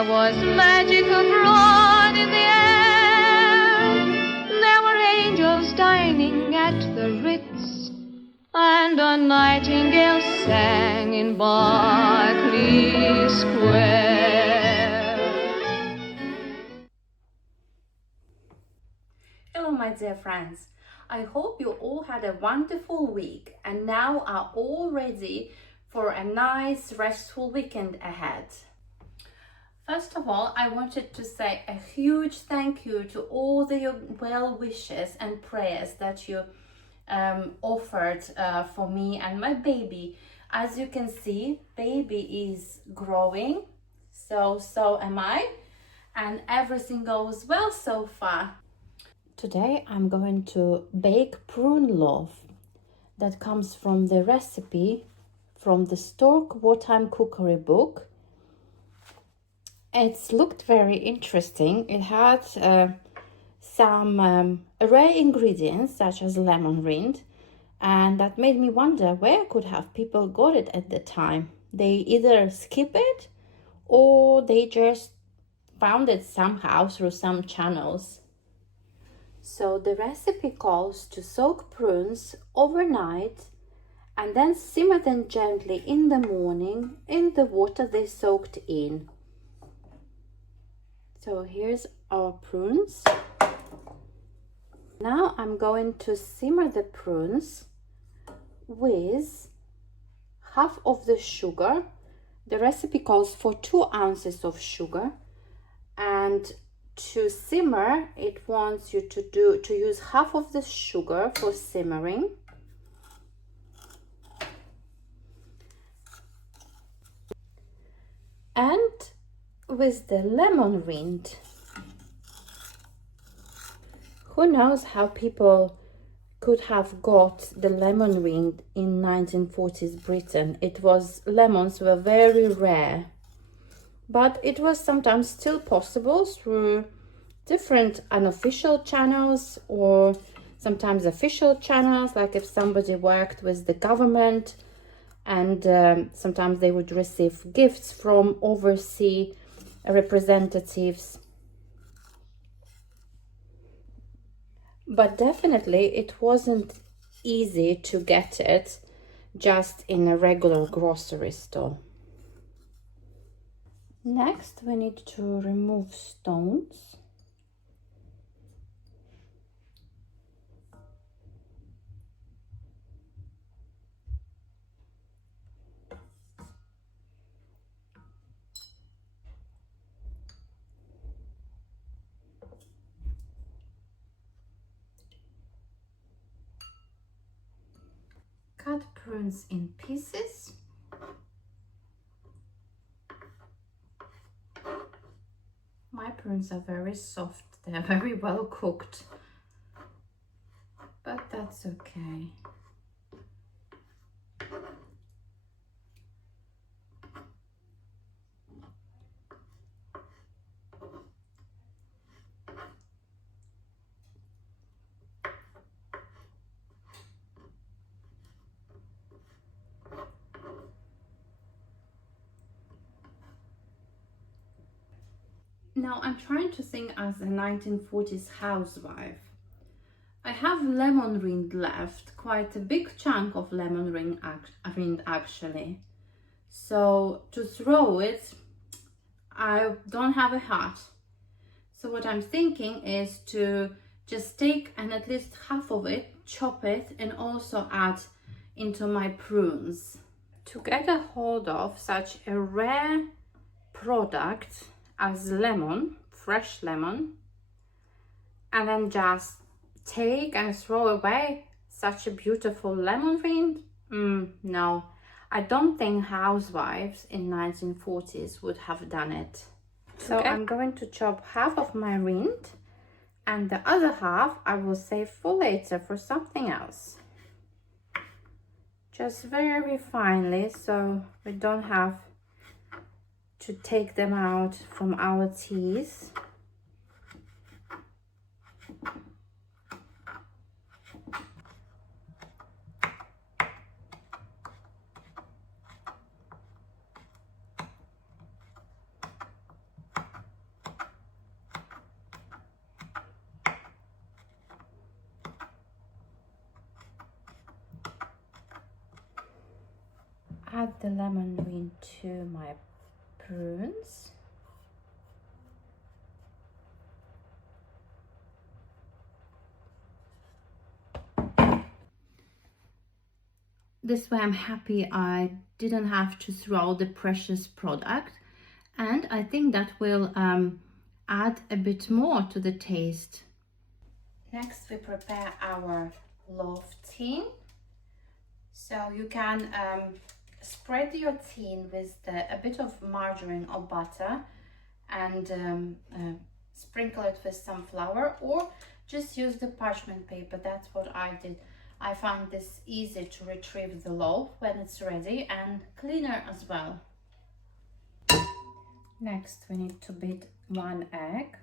There was magic abroad in the air. There were angels dining at the Ritz, and a nightingale sang in Berkeley Square. Hello, my dear friends. I hope you all had a wonderful week and now are all ready for a nice, restful weekend ahead. First of all, I wanted to say a huge thank you to all the well wishes and prayers that you offered for me and my baby. As you can see, baby is growing, so am I, and everything goes well so far. Today I'm going to bake prune loaf that comes from the recipe from the Stork Wartime Cookery Book. It's looked very interesting. It had some rare ingredients such as lemon rind, and that made me wonder where could have people got it at the time. They either skip it or they just found it somehow through some channels. So the recipe calls to soak prunes overnight and then simmer them gently in the morning in the water they soaked in. So here's our prunes. Now I'm going to simmer the prunes with half of the sugar. The recipe calls for 2 ounces of sugar, and to simmer it wants you to use half of the sugar for simmering. And with the lemon rind, who knows how people could have got the lemon rind in 1940s Britain. Lemons were very rare, but it was sometimes still possible through different unofficial channels or sometimes official channels, like if somebody worked with the government, and sometimes they would receive gifts from overseas representatives. But definitely it wasn't easy to get it just in a regular grocery store. Next, we need to remove stones. Cut prunes in pieces. My prunes are very soft, they are very well cooked, but that's okay. Now I'm trying to think as a 1940s housewife. I have lemon rind left, quite a big chunk of lemon rind actually. So to throw it, I don't have a hat. So what I'm thinking is to just take and at least half of it, chop it, and also add into my prunes. To get a hold of such a rare product as lemon, fresh lemon, and then just take and throw away such a beautiful lemon rind? No, I don't think housewives in 1940s would have done it. So okay. I'm going to chop half of my rind, and the other half I will save for later for something else. Just very finely, so we don't have to take them out from our teas. add the lemon rind to my prunes. This way I'm happy I didn't have to throw the precious product, and I think that will add a bit more to the taste. Next we prepare our loaf tin. So you can spread your tin with a bit of margarine or butter and sprinkle it with some flour, or just use the parchment paper. That's what I did. I found this easy to retrieve the loaf when it's ready and cleaner as well. Next we need to beat 1 egg.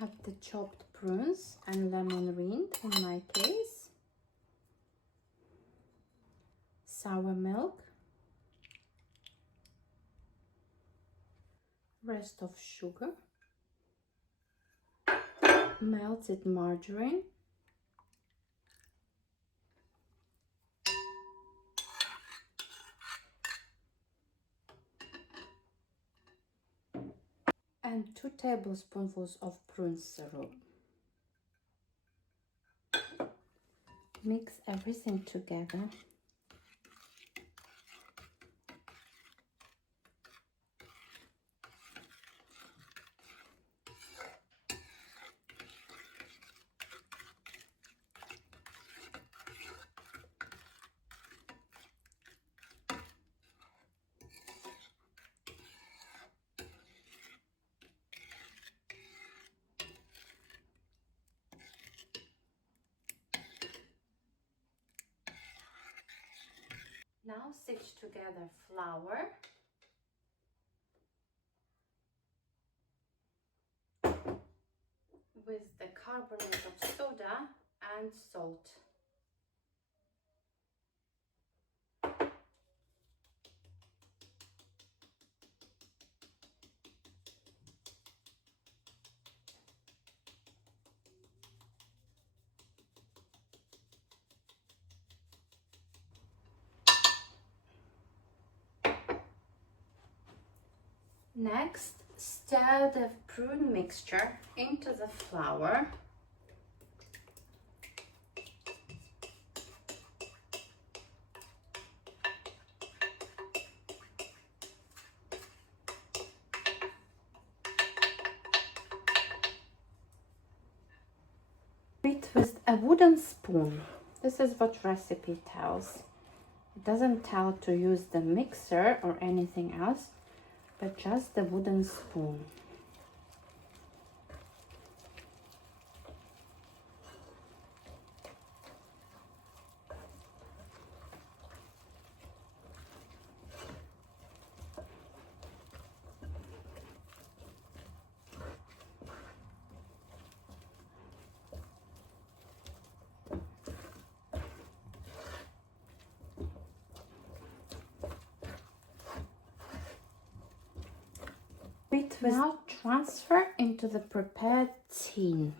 Add the chopped prunes and lemon rind in my case, sour milk, rest of sugar, melted margarine, and 2 tablespoonfuls of prune syrup. Mix everything together. Now stitch together flour, with the carbonate of soda and salt. Next, stir the prune mixture into the flour. Beat with a wooden spoon. This is what recipe tells. It doesn't tell to use the mixer or anything else, but just the wooden spoon. Now transfer into the prepared tin.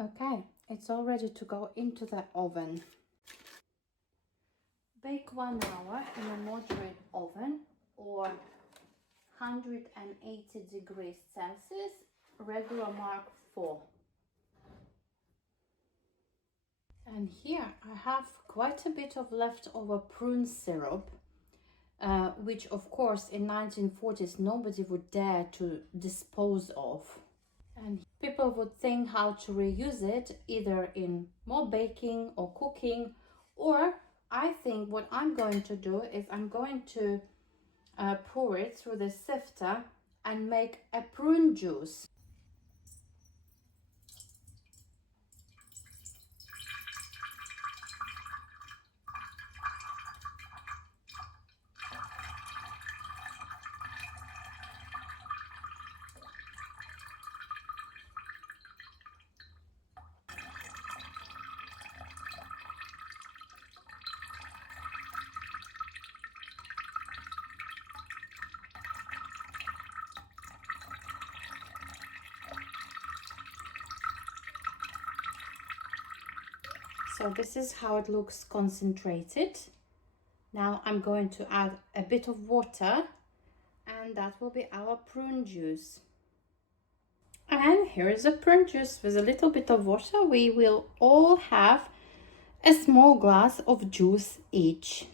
Okay, it's all ready to go into the oven. Bake 1 hour in a moderate oven or 180 degrees Celsius, regular mark 4. And here I have quite a bit of leftover prune syrup, which of course in 1940s nobody would dare to dispose of. And people would think how to reuse it either in more baking or cooking, or I think what I'm going to do is I'm going to pour it through the sifter and make a prune juice. So this is how it looks concentrated. Now I'm going to add a bit of water, and that will be our prune juice. And here is a prune juice with a little bit of water. We will all have a small glass of juice each.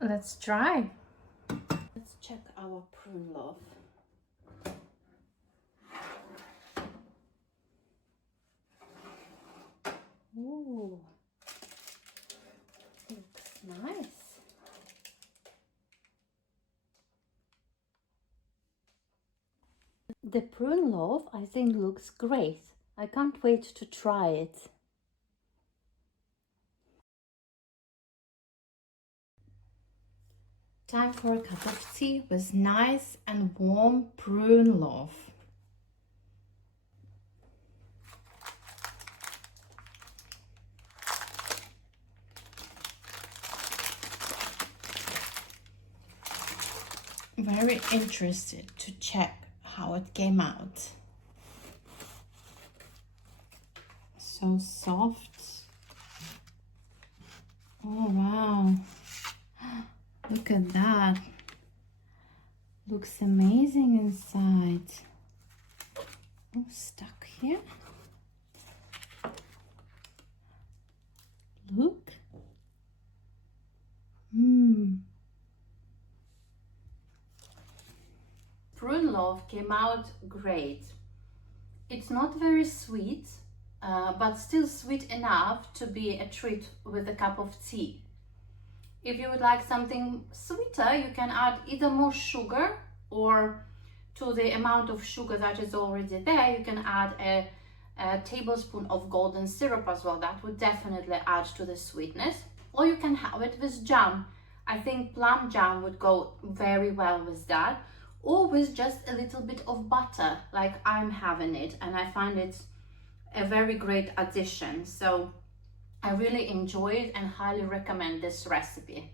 Let's try. Let's check our prune loaf. Ooh, looks nice. The prune loaf I think looks great. I can't wait to try it. Time for a cup of tea with nice and warm prune loaf. Very interested to check how it came out. So soft. Oh wow. Look at that. Looks amazing inside. Oh, stuck here. Look. Prune loaf came out great. It's not very sweet, but still sweet enough to be a treat with a cup of tea. If you would like something sweeter, you can add either more sugar, or to the amount of sugar that is already there, you can add a tablespoon of golden syrup as well. That would definitely add to the sweetness. Or you can have it with jam. I think plum jam would go very well with that, or with just a little bit of butter like I'm having it, and I find it a very great addition. So I really enjoy it and highly recommend this recipe.